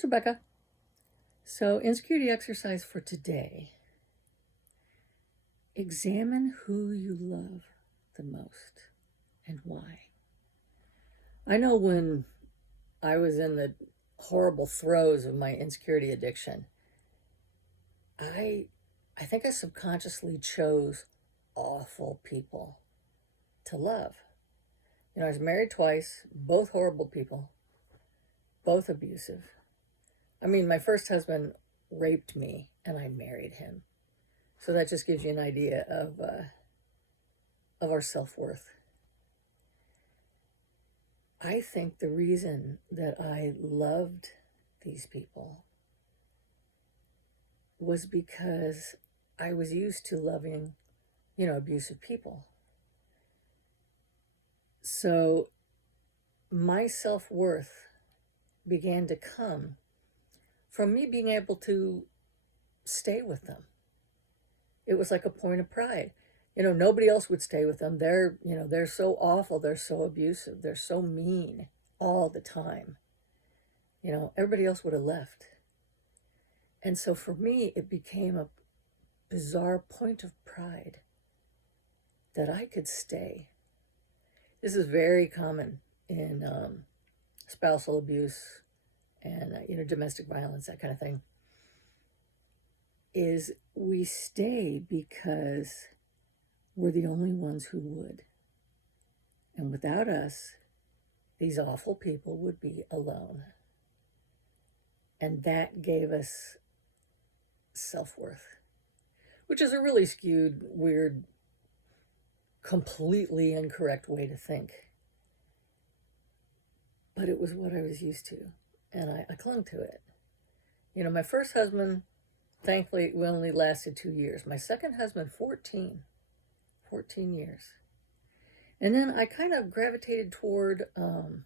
it's Rebecca. So, insecurity exercise for today. Examine who you love the most and why. I know when I was in the horrible throes of my insecurity addiction, I think I subconsciously chose awful people to love. I was married twice, both horrible people, both abusive. I mean, my first husband raped me and I married him. So that just gives you an idea of our self-worth. I think the reason that I loved these people was because I was used to loving, abusive people. So my self-worth began to come from me being able to stay with them. It was like a point of pride. Nobody else would stay with them. They're so awful. They're so abusive. They're so mean all the time. Everybody else would have left. And so for me, it became a bizarre point of pride that I could stay. This is very common in spousal abuse and, domestic violence, that kind of thing, is we stay because we're the only ones who would. And without us, these awful people would be alone. And that gave us self-worth, which is a really skewed, weird, completely incorrect way to think. But it was what I was used to, and I clung to it. My first husband, thankfully, we only lasted 2 years. My second husband, 14 years. And then I kind of gravitated toward some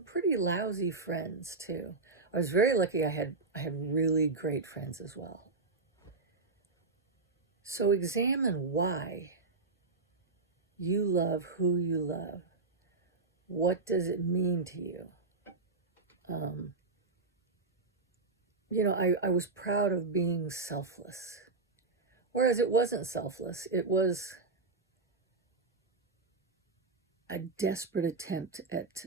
pretty lousy friends too. I was very lucky. I had really great friends as well. So examine why you love who you love. What does it mean to you? I was proud of being selfless. Whereas it wasn't selfless. It was a desperate attempt at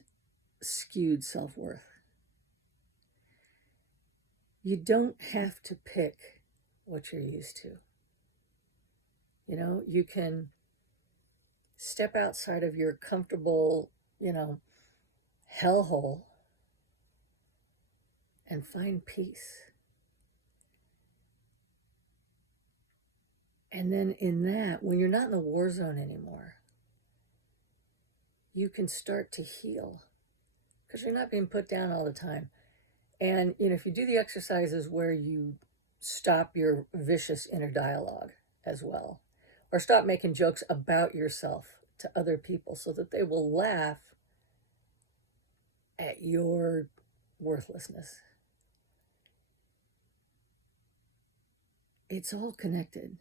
skewed self-worth. You don't have to pick what you're used to. You can step outside of your comfortable, hellhole and find peace. And then in that, when you're not in the war zone anymore, you can start to heal because you're not being put down all the time. And, if you do the exercises where you stop your vicious inner dialogue as well, or stop making jokes about yourself to other people so that they will laugh at your worthlessness. It's all connected.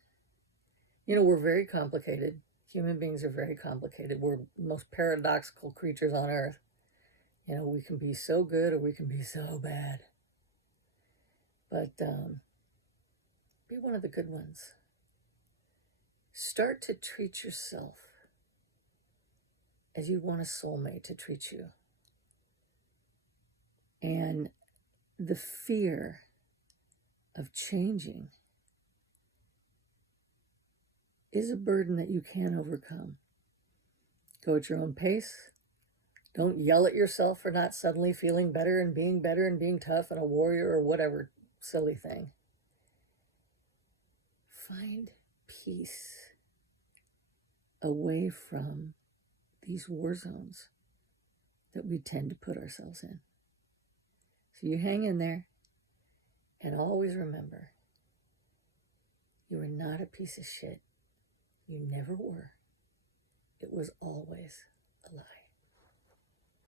We're very complicated. Human beings are very complicated. We're the most paradoxical creatures on earth. We can be so good or we can be so bad. But be one of the good ones. Start to treat yourself as you want a soulmate to treat you. And the fear of changing is a burden that you can overcome. Go at your own pace. Don't yell at yourself for not suddenly feeling better and being tough and a warrior or whatever silly thing. Find peace away from these war zones that we tend to put ourselves in. So you hang in there and always remember, you are not a piece of shit. You never were. It was always a lie.